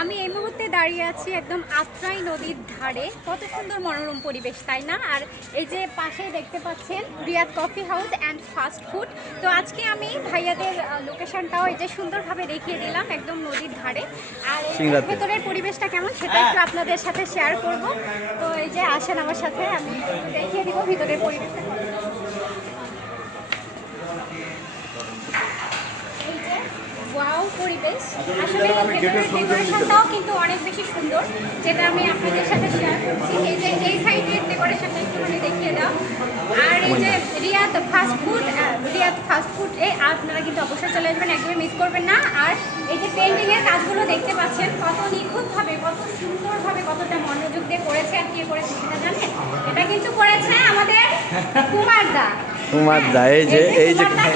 আমি এই মুহূর্তে দাঁড়িয়ে আছি একদম আত্রাই নদীর ধারে। কত সুন্দর মনোরম পরিবেশ, তাই না? আর এই যে পাশেই দেখতে পাচ্ছেন Riyad coffee house and fast food. তো আজকে আমি ভাইয়াদের লোকেশনটাও এই যে সুন্দরভাবে দেখিয়ে দিলাম, একদম নদীর ধারে। আর ভেতরের পরিবেশটা কেমন সেটা একটু আপনাদের সাথে শেয়ার করব। তো এই যে আসেন আমার সাথে, আমি দেখিয়ে দিব ভিতরের পরিবেশটা। ওয়াও পরিবেশ, আসলে ভেতরের ডেকোরেশনটাও কিন্তু অনেক বেশি সুন্দর, যেটা আমি আপনাদের সাথে শেয়ার করছি। এই যে এই সাইডের ডেকোরেশনটা একটুখানি দেখিয়ে দাও। আর এই যে রিয়াদ ফাস্ট ফুড আপনারা কিন্তু অবশ্যই চলে আসবেন, একদমই মিস করবেন না। আর এই যে পেন্টিংয়ের কাজগুলো দেখতে পাচ্ছেন, কত নিখুঁতভাবে, কত সুন্দরভাবে, কতটা মনোযোগ দিয়ে করেছে। আর কে করেছে সেটা জানেন? এটা কিন্তু করেছে আমাদের কুমারদা। এই যে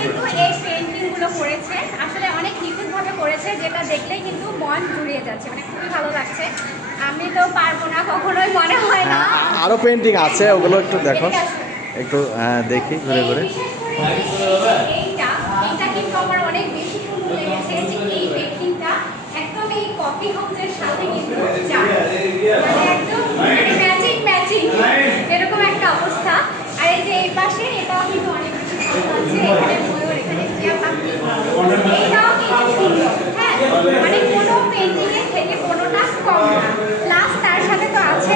কিন্তু এই পেন্টিংগুলো করেছে, আসলে অনেক নিখুঁতভাবে করেছে, যেটা দেখলেই কিন্তু মন জুড়িয়ে যাচ্ছে, মানে খুবই ভালো লাগছে। আমি তো পারবো না, কখনোই মনে হয় না। আরো পেন্টিং আছে, ওগুলো একটু দেখো, একটু দেখি ঘুরে ঘুরে। এইটা কিন্তু আমার অনেক বেশি সুন্দর লেগেছে, যে এই পেন্টিংটা একদম এই কফি হাউসের সাথে কিন্তু মানে একদম ম্যাচিং এরকম একটা অবস্থা। আর এই যে এই পাশে এটাও কিন্তু অনেক বেশি ভালো লাগছে, এখানে ময়ূর, এখানে টিয়া পাখি, এটাও কিন্তু সুন্দর। হ্যাঁ, মানে কোনো পেন্টিং এর থেকে কোনোটা কম না। প্লাস তার সাথে তো আছে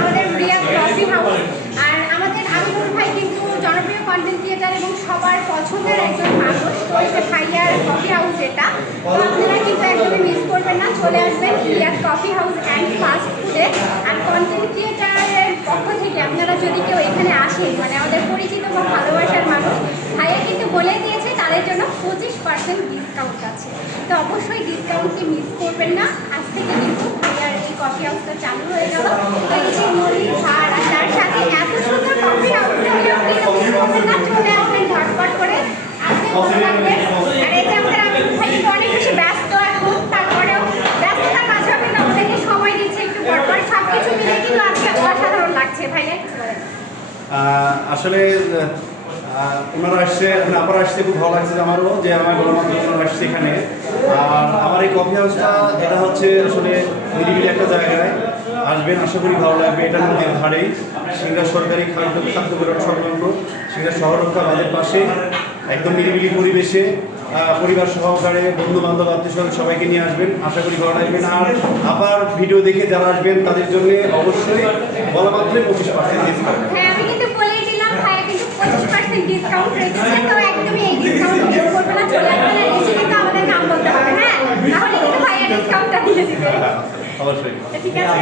আমাদের রিয়াদ কফি হাউস। আর আমাদের আমিনুল ভাই কিন্তু জনপ্রিয় কন্টেন্ট ক্রিয়েটার এবং সবার পছন্দের একজন মানুষ। তো এই যে ভাইয়ার কফি হাউস, এটা তো আপনারা কিন্তু একদমই মিস করবেন না, চলে আসবেন Riyad coffee house and fast ফুডে। আর কন্টেন্ট ক্রিয়েটারের পক্ষ থেকে আপনারা যদি কেউ এখানে আসেন, মানে আমাদের পরিচিত বা ভালোবাসার মানুষ, ভাইয়া কিন্তু বলে দিয়েছে তাদের জন্য 25% ডিসকাউন্ট আছে। তো অবশ্যই ডিসকাউন্টকে মিস করবেন না। আজ থেকে কিন্তু ভাইয়ার এই কফি হাউসটা চালু হয়ে গেল। তো এই যে নদীর ধার আর তার সাথে এত সুন্দর কফি হাউস, মিস করবেন না, চলে আসবেন ঝটপট করে, আসবেন, ভালো লাগবে। আর এই যে আমাদের আমি ভাই কিন্তু অনেক বেশি ব্যস্ত এখন, তারপরেও ব্যস্ততার মাঝেও কিন্তু আমাদেরকে সময় দিচ্ছে একটু পরপর। সব কিছু মিলে কিন্তু আজকে অসাধারণ লাগছে। ভাইয়া আসলে ওনারা আসছে, মানে আবার আসছে, খুব ভালো লাগছে আমারও, যে আমার গণমাধ্যম আসছে এখানে। আর আমার এই কফি হাউসটা, এটা হচ্ছে আসলে নিরিবিলি একটা জায়গায় আসবেন, আশা করি ভালো লাগবে। এটা নদীর ধারেই, সিংড়া সরকারি খাদ্য বিভাগ সংলগ্ন, সিংড়া শহররক্ষা বাঁধের পাশে, একদম নিরিবিলি পরিবেশে পরিবার সহকারে, বন্ধু বান্ধব, আত্মীয় স্বজন সবাইকে নিয়ে আসবেন, আশা করি ভালো লাগবেন। আর আবার ভিডিও দেখে যারা আসবেন তাদের জন্য অবশ্যই বলা মাত্রই 25% ডিসকাউন্ট। হ্যাঁ, আমি কিন্তু বলেই দিলাম, ভাইয়া কিন্তু 25% ডিসকাউন্ট রেখেছে। তো একদমই এই ডিসকাউন্ট মিস করবে না, চলে আসবেন। আর নিচে কিন্তু আমাদের নাম বলতে হবে, হ্যাঁ, তাহলে কিন্তু ভাইয়া ডিসকাউন্টটা দিয়ে দিবে। অবশ্যই। ঠিক আছে।